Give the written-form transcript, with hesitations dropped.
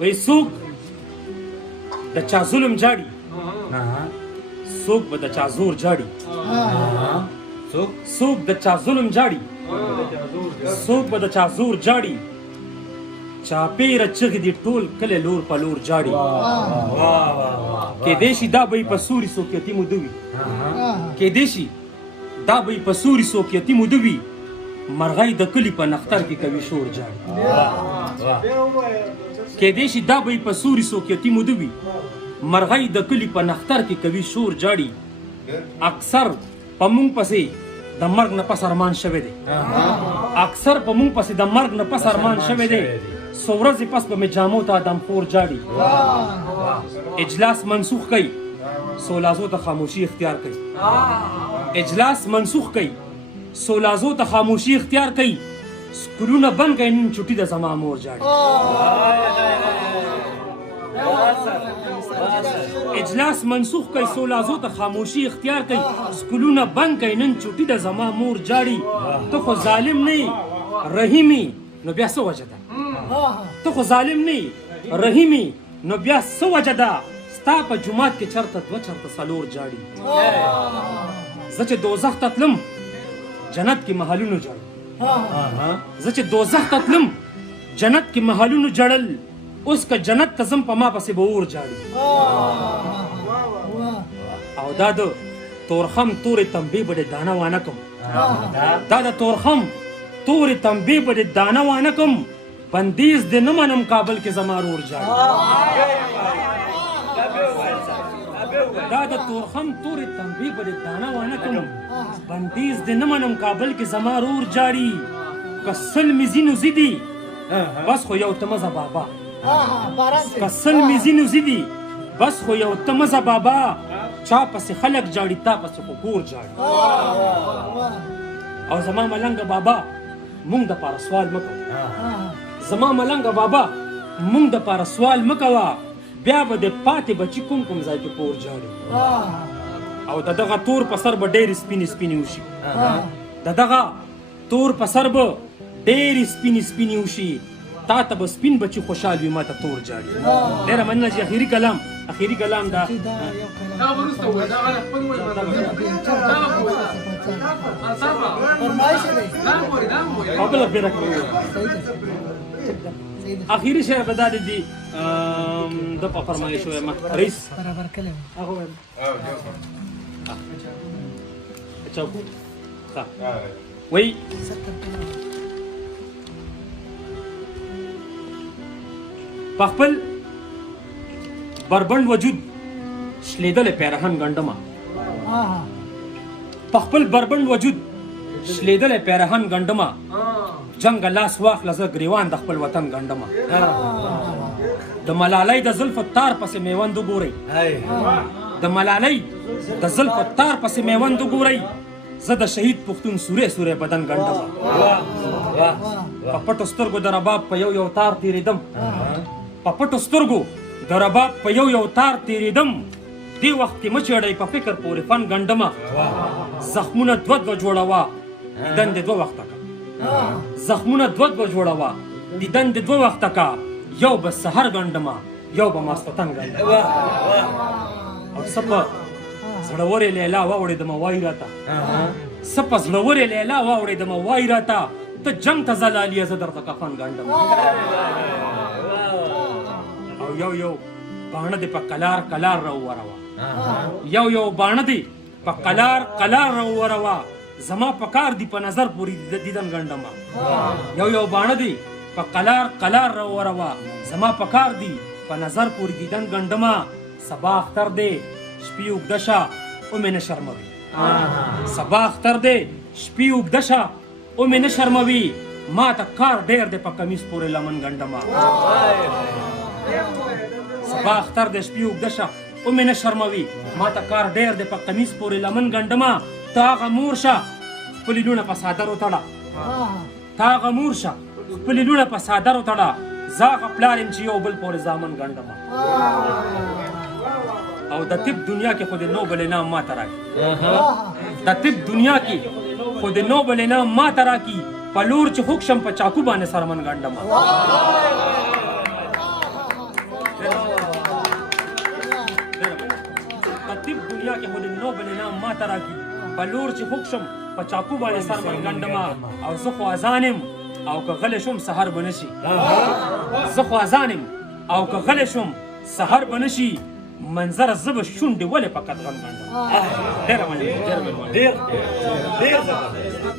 وای څوک د چا ظلم جاړي څوک به د چا زور جاړي څوک د چا ظلم جاړي څوک به د چا زور جاړي چاپېره چغې دي ټول کله لور په لور جاړي کېدای شي دا به یې په سوري څوک یتیم وده وي کېدای شي دا به یې په سوري څوک یتیم وده وي مرغۍ د کلي په نختر کې کوي شور جاړي کېدای شي دا به یې په سوري څوک یتیم وده وي مرغۍ د کلي په نختر کې کوي شور جاړي اکثر په مونږ پسې د مرګ نه پس ارمان شوی دی اکثر په مونږ پسې د مرګ نه پس ارمان شوی دی څو ورځې پس به مې جامو ته آدمخور جاړي اجلاس منسوخ کوي سولازو ته خاموشي اختیار کوي اجلاس منسوخ کوي سولازو ته خاموشي اختیار کوي سکولونه بند کوي نن چوټي د زما مور جاړي اجلاس منسوخ کوي سولازو ته خاموشي اختیار کوي سکولونه بند کوي نن چوټي د زما مور جاړي ته خو ظالم نه رحیمي نو بیا څه وجه ده ته خو ظالم نه رحیمي نو بیا څه وجه ده ستا په جومات کې چرته دوه چرته څلور جاړي زه چې دوزخ ته تلم جنت کې محلونو جړل زه چې دوزخ ته تلم جنت کې محلونو جړل اوس که جنت ته ځم په ما پسې به اور جاړي او دا د تورخم تورې تنبې به د دانه وانه کم دا د تورخم تورې تنبې به د دانه وانه کم بندیز دې نه منم کابل کې زما رور جاړي دا د تورخم تورې تنبې به د دانه وانه کم بندیز دې نه منم کابل کې زما رور جاړي که سل مې ځینو زیدي بس خو یو تمزه بابا که سل مې ځینو زیدي بس خو یو تمزه بابا چا پسې خلک جاړي تا پسې خو کور جاړي او زما ملنګه بابا مونږ د پاره سوال مکو زما ملنګه بابا مونږ د پاره سوال مکوه بیا به د پاتې بچي کوم کوم ځای کې کور جاړي او د دغه تور په سر به ډېرې سپینې سپینې وشي د دغه تور په سر به ډېرې سپینې سپینې وشي تا ته به سپین بچي خوشحال وي ما ته تور جاړي ډېره مننه چې اخري کلام دا اخیری شی به دا دی د په فرمایش وایم رئیس برابر کلم هغه وایم چاکو ها وای خپل بربند وجود شلیدل پیرهن ګنډما خپل بربند وجود شلیدل پیرهن ګنډما جنگ لاس واخله زه ګریوان د خپل وطن ګنډما د ملالۍ د زلفو تار پسې میوند وګورئ د ملالۍ د زلفو تار پسې میوند وګورئ زه د شهید پښتون سورې بدن ګنډما په پټو سترګو د رباب په یو تار تېرېدم په پټو سترګو د رباب په یو تار تېرېدم دې وخت کې مه چېړئ په فکر پورې فن ګنډمه زخمونه دوه جوړوه دندې دوه وخته که زخمونه دوه جوړوه دیدن د دوه وخته کا یو به سحر ګنډمه یو به ماسپتن ګنډمه او څه په زړورې لیلا واوړېدمه وایي راته څه په زړورې لیلا واوړېدمه وایي راته ته جنګ ته زلالیه زه درته کفن ګنډمه او یو باڼه دې په قلار راووروه یو باڼه دې په قلار راووروه زما په کار دی په نظر پورې دیدن ګنډمه یو باڼه دی په قلار راووروه زما په کار دی په نظر پورې دیدن ګنډمه سبا اختر دی شپې اوږده شه ومې نه شرموي سبا اختر دی شپې اوږده شه ومې نه شرموي ما ته کار ډېر دی په کمیس پورې لمن ګنډمه سبا اختر دی شپې اوږده شه ومې نه شرموي ما ته کار ډېر دی په کمیس پورې لمن ګنډمه ته هغه مور شه خپلې لوڼه په څادر وتړه ته هغه مور شه خپلې لوڼه په څادر وتړه زه هغه پلار یم چې یو بل پورې زامن ګنډمه او د طب دنیا کې خو د نوبل انعام ما ته راکړي د طب دنیا کې خو د نوبل انعام ما ته راکړي په لور چې خوږ شم په چاقو باندې سرمن ګنډمه دنیا کې خو د نوبل انعام ما ته راکړي په لور چې خوږ شم په چاقو باندې سر ورګنډمه او زه خو اذان یم او که غلی شم سحر به نشي زه خو اذان یم او که غلی شم سحر به نشي منظره زه به شونډې ولې په قد غم ګنډم ډېره مننه ډېر